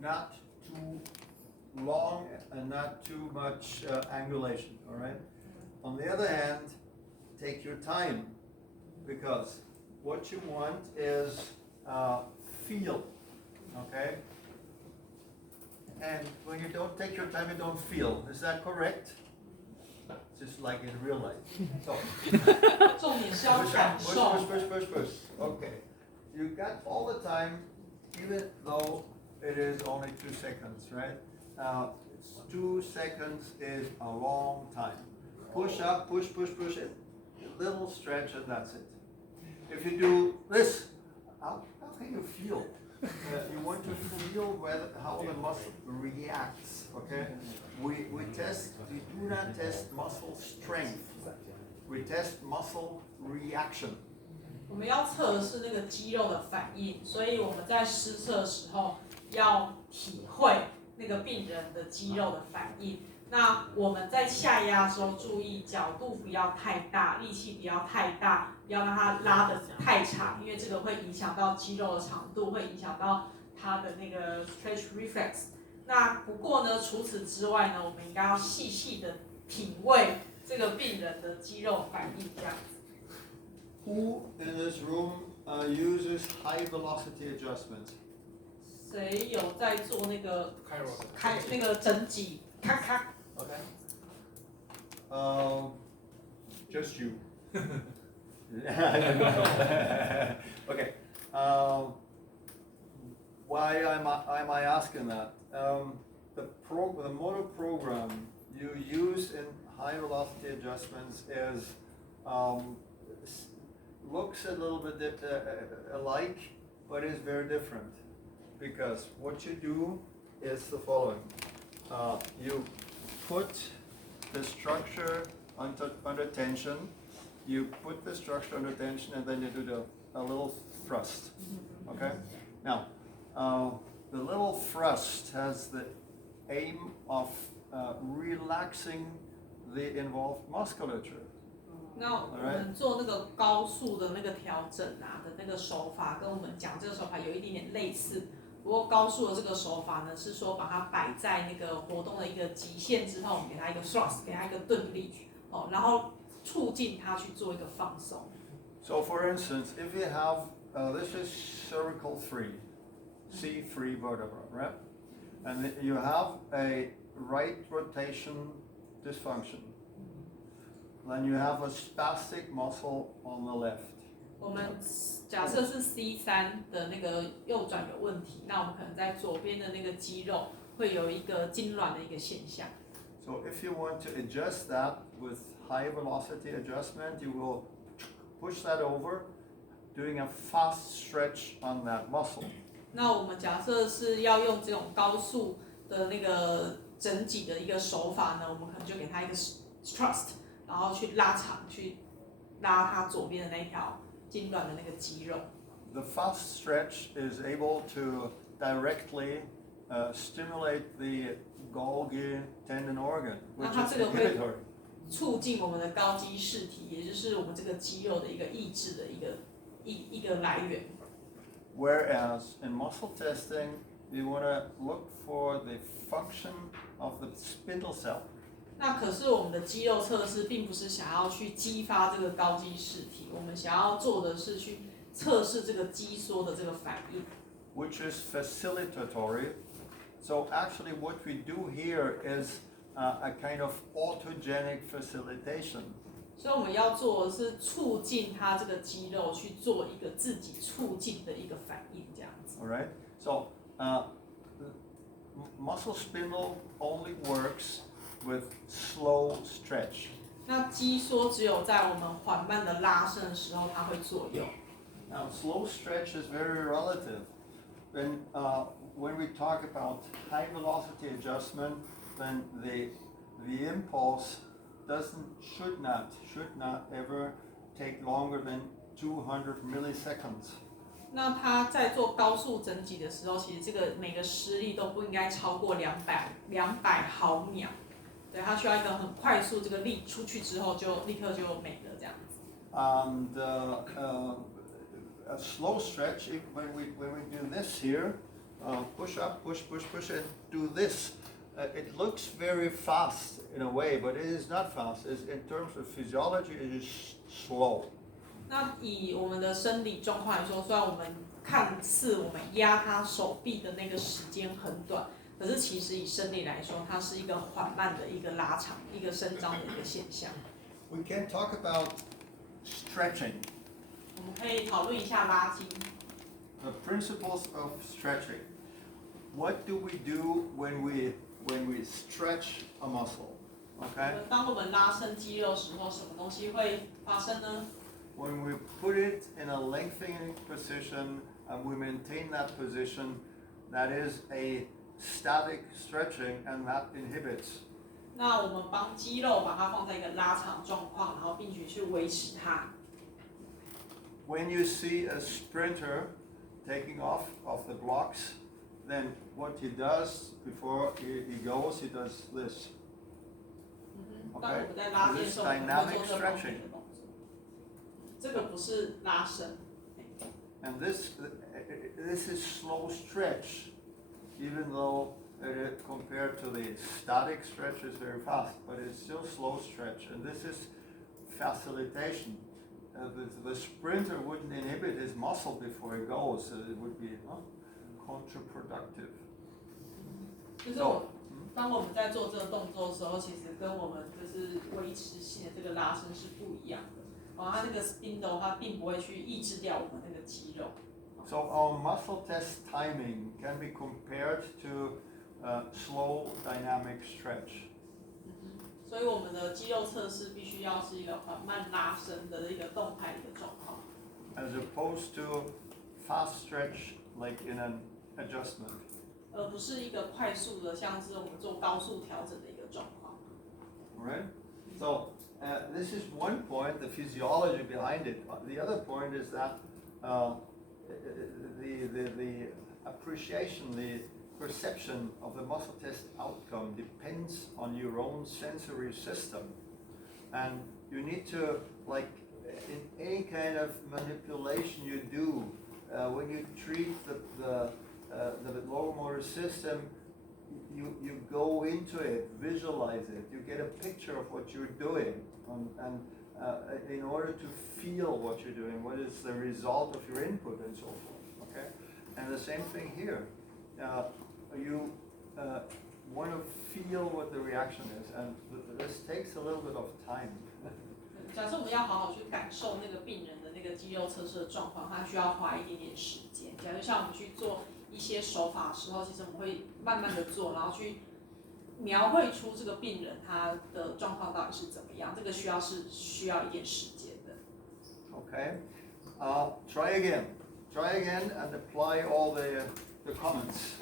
not too long and not too much angulation, all right? On the other hand, take your time, because what you want is feel, okay? And when you don't take your time, you don't feel. Is that correct? Just like in real life. So, 重点是要 push 感 up, 受。 push. Okay. You got all the time, even though it is only 2 seconds, right? 2 seconds is a long time. Push up, push it. A little stretch and that's it. If you do this, how can you feel? You want to feel how the muscle reacts, okay? We do not test muscle strength. We test muscle reaction. 我们要测的是那个肌肉的反应，所以我们在施测的时候要体会那个病人的肌肉的反应。那我们在下压的时候注意角度不要太大，力气不要太大，不要让它拉得太长，因为这个会影响到肌肉的长度，会影响到它的那个 stretch reflex。那不过呢，除此之外呢，我们应该要细细的品味这个病人的肌肉反应，这样子。Who in this room uses high velocity adjustment? 谁有在做那个开那个整脊咔咔？ Okay. Just you. Okay. Why am I asking that? The motor program you use in high velocity adjustments is looks a little bit alike, but is very different, because what you do is the following. You put the structure under tension, you put the structure under tension, and then you do a little thrust, okay? Now, the little thrust has the aim of relaxing the involved musculature. 那我们做那个高速的那个调整啊的那个手法，跟我们讲这个手法有一点点类似。不过高速的这个手法呢，是说把它摆在那个活动的一个极限之后，我们给它一个 thrust， 给它一个顿力，然后促进它去做一个放松。So for instance, if you have, this is cervical 3, C3 vertebra, right? And you have a right rotation dysfunction. Then you have a spastic muscle on the left. 我们假设是 C3 的那个右转有问题，那我们可能在左边的那个肌肉会有一个痉挛的一个现象。So if you want to adjust that with high velocity adjustment, you will push that over, doing a fast stretch on that muscle. 那我们假设是要用这种高速的那个整脊的一个手法呢，我们可能就给它一个 thrust， 然后去拉长，去拉它左边的那一条痉挛的那个肌肉。The fast stretch is able to directly stimulate the Golgi tendon organ, which is inhibitory. 促进我们的高肌视体，也就是我们这个肌肉的一个抑制的一个来源。Whereas in muscle testing, you want to look for the function of the spindle cell. 那可是我们的肌肉测试并不是想要去激发这个高肌视体，我们想要做的是去测试这个肌缩的这个反应。Which is facilitatory. So actually what we do here is a kind of autogenic facilitation. 所以我们要做的是促进它这个肌肉去做一个自己促进的一个反应，这样子。All right. So muscle spindle only works with slow stretch. 那肌缩只有在我们缓慢的拉伸的时候，它会作用。Now slow stretch is very relative. When we talk about high velocity adjustment, then the impulse should not ever take longer than 200 milliseconds. 那它在做高速整脊的时候，其实这个每个施力都不应该超過200毫秒。对，它需要一个很快速，这个力出去之后就立刻就没了这样子。And a slow stretch, when we do this here, push up, push, push, push, and do this. It looks very fast in a way, but it is not fast. In terms of physiology, it is slow. 那以我们的生理状况来说，虽然我们看似我们压他手臂的那个时间很短，可是其实以生理来说，它是一个缓慢的一个拉长、一个伸张的一个现象。We can talk about stretching. 我们可以讨论一下拉筋。The principles of stretching. What do we do when we stretch a muscle? Okay? 当我们拉伸肌肉的时候，什么东西会发生呢？ When we put it in a lengthening position and we maintain that position, that is a static stretching and that inhibits. 那我们帮肌肉把它放在一个拉长状况，然后并且去维持它。When you see a sprinter taking off the blocks, then what he does before he goes, he does this. 当我们在拉筋的时候，我们会做这方面的动作。这个不是拉伸。And this is slow stretch, even though compared to the static stretch is very fast, but it's still slow stretch. And this is facilitation. The sprinter wouldn't inhibit his muscle before he goes, so it would be counterproductive. 就是当我们在做这个动作的时候，其实跟我们就是维持性的这个拉伸是不一样的。它那个 spindle 它并不会去抑制掉我们那个肌肉。So our muscle test timing can be compared to slow dynamic stretch. 所以我们的肌肉测试必须要是一个缓慢拉伸的一个动态的一个状况。As opposed to fast stretch like in an adjustment. 而不是一个快速的，像是我们做高速调整的一个状况。Right? So this is one point, the physiology behind it. The other point is that the appreciation, the perception of the muscle test outcome depends on your own sensory system. And you need to, like in any kind of manipulation you do, when you treat the lower motor system, you go into it, visualize it, you get a picture of what you're doing, and in order to feel what you're doing, what is the result of your input and so forth, okay? And the same thing here. You want to feel what the reaction is, and this takes a little bit of time. 假设我们要好好去感受那个病人的那个肌肉测试的状况，它需要花一点点时间。假如像我们去做一些手法的时候，其实我们会慢慢的做，然后去描绘出这个病人他的状况到底是怎么样。这个需要一点时间的。Okay, try again and apply all the comments.